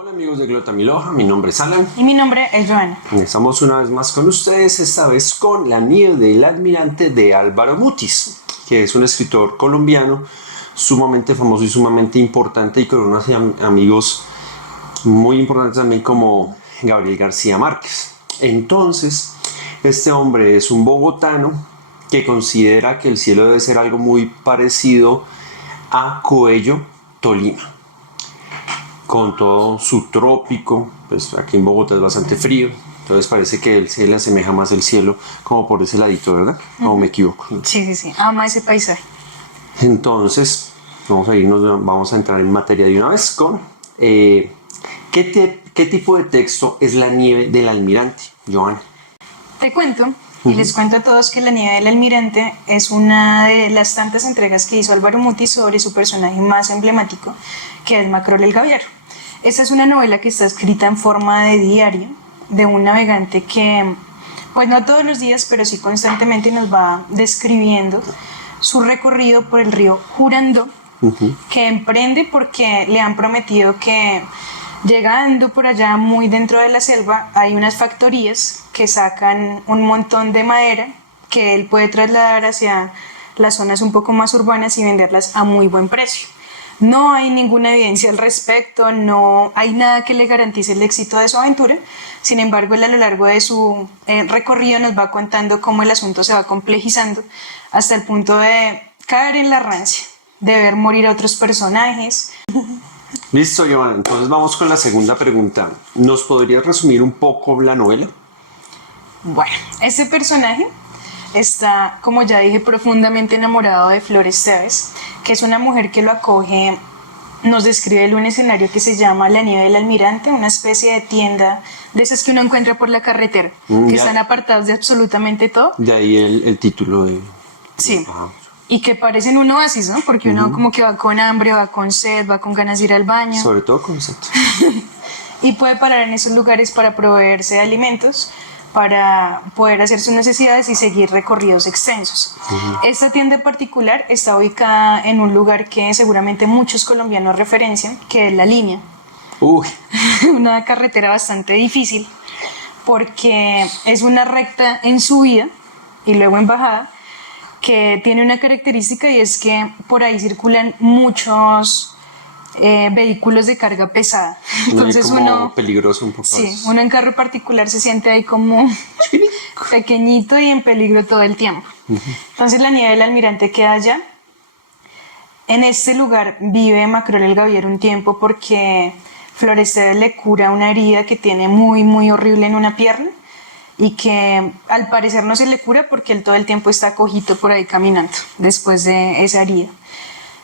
Hola amigos de Glota Miloja, mi nombre es Alan. Y mi nombre es Joana. Estamos una vez más con ustedes, esta vez con La nieve del almirante de Álvaro Mutis, que es un escritor colombiano sumamente famoso y sumamente importante y con unos amigos muy importantes también como Gabriel García Márquez. Entonces, este hombre es un bogotano que considera que el cielo debe ser algo muy parecido a Coello, Tolima, con todo su trópico. Pues aquí en Bogotá es bastante frío, entonces parece que él se le asemeja más el cielo como por ese ladito, ¿verdad? ¿O me equivoco? Sí, ama ese paisaje. Entonces vamos a entrar en materia de una vez con ¿qué tipo de texto es La nieve del almirante, Joana? Te cuento y les cuento a todos que La nieve del almirante es una de las tantas entregas que hizo Álvaro Mutis sobre su personaje más emblemático, que es Macrol el Gaviaro. Esta es una novela que está escrita en forma de diario de un navegante que, pues no todos los días, pero sí constantemente nos va describiendo su recorrido por el río Jurandó, que emprende porque le han prometido que llegando por allá muy dentro de la selva hay unas factorías que sacan un montón de madera que él puede trasladar hacia las zonas un poco más urbanas y venderlas a muy buen precio. No hay ninguna evidencia al respecto, no hay nada que le garantice el éxito de su aventura. Sin embargo, él a lo largo de su recorrido nos va contando cómo el asunto se va complejizando hasta el punto de caer en la rancia, de ver morir a otros personajes. Listo, Joana. Entonces vamos con la segunda pregunta. ¿Nos podrías resumir un poco la novela? Bueno, este personaje está, como ya dije, profundamente enamorado de Flores Tevez, que es una mujer que lo acoge. Nos describe en un escenario que se llama La nieve del almirante, una especie de tienda de esas que uno encuentra por la carretera, que están apartados de absolutamente todo. De ahí el título de... Sí. Y que parecen un oasis, ¿no? Porque uno como que va con hambre, va con sed, va con ganas de ir al baño. Sobre todo con sed. Y puede parar en esos lugares para proveerse de alimentos, para poder hacer sus necesidades y seguir recorridos extensos. Esta tienda en particular está ubicada en un lugar que seguramente muchos colombianos referencian, que es La Línea. Uy. Una carretera bastante difícil porque es una recta en subida y luego en bajada, que tiene una característica y es que por ahí circulan muchos vehículos de carga pesada. Entonces como uno peligroso un poco. Sí, uno en carro particular se siente ahí como pequeñito y en peligro todo el tiempo. Entonces La nieve del almirante queda allá. En este lugar vive Macrol el Gaviero un tiempo porque Flores Tevez le cura una herida que tiene muy, muy horrible en una pierna y que al parecer no se le cura porque él todo el tiempo está cojito por ahí caminando después de esa herida.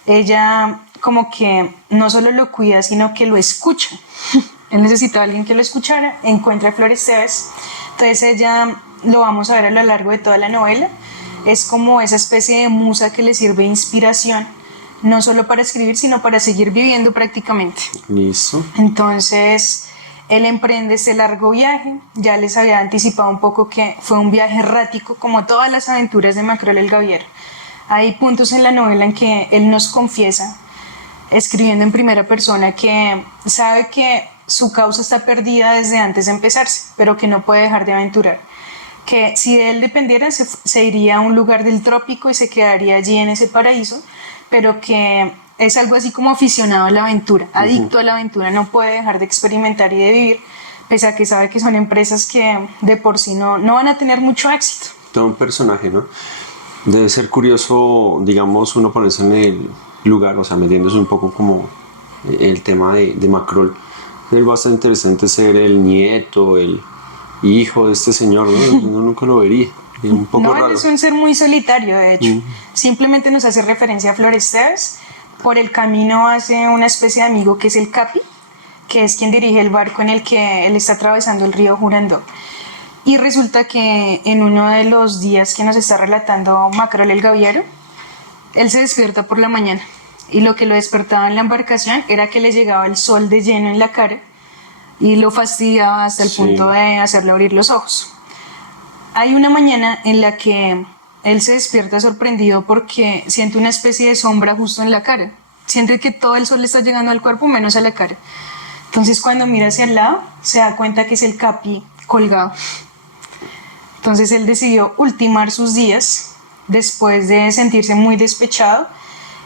Ella como que no solo lo cuida, sino que lo escucha. Él necesitaba a alguien que lo escuchara, encuentra a Flores Tevez. Entonces ella, lo vamos a ver a lo largo de toda la novela, es como esa especie de musa que le sirve de inspiración, no solo para escribir, sino para seguir viviendo prácticamente. Listo. Entonces él emprende este largo viaje. Ya les había anticipado un poco que fue un viaje errático, como todas las aventuras de Macrol el Gaviero. Hay puntos en la novela en que él nos confiesa, escribiendo en primera persona, que sabe que su causa está perdida desde antes de empezarse, pero que no puede dejar de aventurar. Que si de él dependiera se iría a un lugar del trópico y se quedaría allí en ese paraíso, pero que es algo así como aficionado a la aventura, adicto a la aventura, no puede dejar de experimentar y de vivir, pese a que sabe que son empresas que de por sí no van a tener mucho éxito. Todo un personaje, ¿no? Debe ser curioso, digamos, uno ponerse en el lugar, o sea, metiéndose un poco como el tema de Macrol. Es bastante interesante ser el nieto, el hijo de este señor, ¿no? Uno nunca lo vería. Es un poco raro. Él es un ser muy solitario, de hecho. Simplemente nos hace referencia a Flores Tevez. Por el camino hace una especie de amigo que es el Capi, que es quien dirige el barco en el que él está atravesando el río Jurandó. Y resulta que en uno de los días que nos está relatando Macrol el Gaviero, él se despierta por la mañana y lo que lo despertaba en la embarcación era que le llegaba el sol de lleno en la cara y lo fastidiaba hasta el punto de hacerle abrir los ojos. Hay una mañana en la que él se despierta sorprendido porque siente una especie de sombra justo en la cara. Siente que todo el sol le está llegando al cuerpo menos a la cara. Entonces cuando mira hacia el lado se da cuenta que es el Capi colgado. Entonces él decidió ultimar sus días después de sentirse muy despechado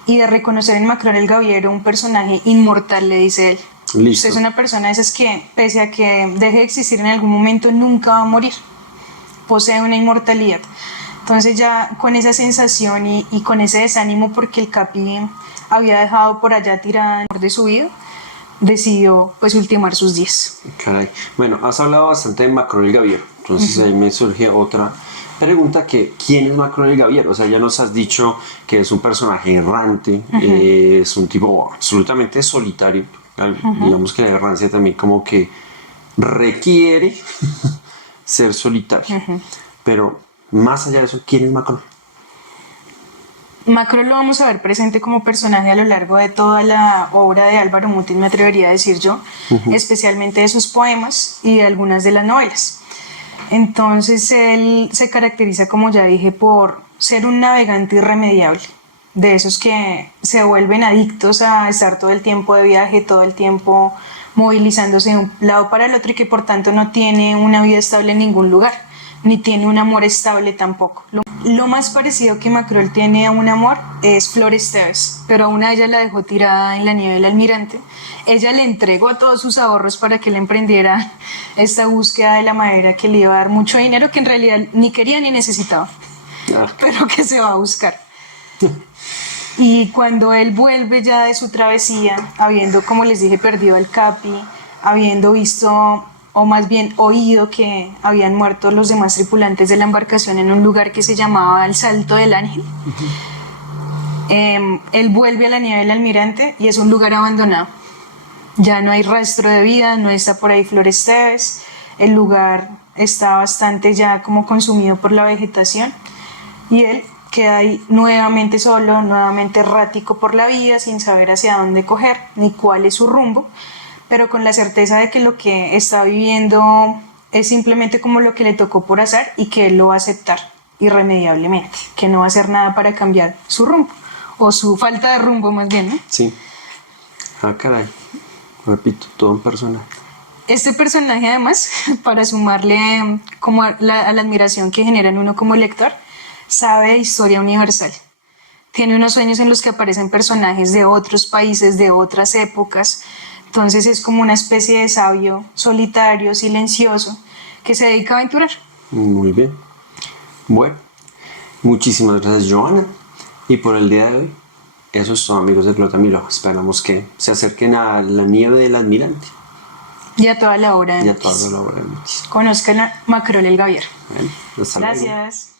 y de reconocer en Macron el Gaviero un personaje inmortal, le dice él. Listo. Usted es una persona de esas que, pese a que deje de existir en algún momento, nunca va a morir. Posee una inmortalidad. Entonces ya con esa sensación y con ese desánimo, porque el Capi había dejado por allá tirada de su vida, decidió pues ultimar sus días. Caray. Bueno, has hablado bastante de Macron el Gaviero, entonces ahí me surge otra pregunta que ¿quién es Macron el Gaviero? O sea, ya nos has dicho que es un personaje errante, es un tipo absolutamente solitario, digamos que la errancia también como que requiere ser solitario, pero más allá de eso, ¿quién es Macron? Macron lo vamos a ver presente como personaje a lo largo de toda la obra de Álvaro Mutis, me atrevería a decir yo, especialmente de sus poemas y de algunas de las novelas. Entonces él se caracteriza, como ya dije, por ser un navegante irremediable, de esos que se vuelven adictos a estar todo el tiempo de viaje, todo el tiempo movilizándose de un lado para el otro y que por tanto no tiene una vida estable en ningún lugar, ni tiene un amor estable tampoco. Lo más parecido que Macron tiene a un amor es Flor Esteves, pero a una de ellas la dejó tirada en la nieve del Almirante. Ella le entregó todos sus ahorros para que él emprendiera esta búsqueda de la madera que le iba a dar mucho dinero que en realidad ni quería ni necesitaba, pero que se va a buscar. Y cuando él vuelve ya de su travesía, habiendo, como les dije, perdido al Capi, habiendo visto, o más bien oído que habían muerto los demás tripulantes de la embarcación en un lugar que se llamaba el Salto del Ángel, él vuelve a la nieve del Almirante y es un lugar abandonado. Ya no hay rastro de vida, no está por ahí Flor Esteves, el lugar está bastante ya como consumido por la vegetación y él queda ahí nuevamente solo, nuevamente errático por la vida, sin saber hacia dónde coger ni cuál es su rumbo, pero con la certeza de que lo que está viviendo es simplemente como lo que le tocó por azar y que él lo va a aceptar irremediablemente, que no va a hacer nada para cambiar su rumbo, o su falta de rumbo más bien, ¿no? Sí. Ah, caray. Repito, todo un personaje. Este personaje además, para sumarle como a la admiración que genera en uno como lector, sabe de historia universal. Tiene unos sueños en los que aparecen personajes de otros países, de otras épocas. Entonces es como una especie de sabio solitario, silencioso, que se dedica a aventurar. Muy bien. Bueno, muchísimas gracias, Joana. Y por el día de hoy, eso es todo, amigos de Clotamilo. Esperamos que se acerquen a la nieve del Almirante. Y a toda la obra de Y a Mutis. toda la obra de Mutis. Conozcan a Macron el Gaviero. Bueno, hasta luego. Gracias.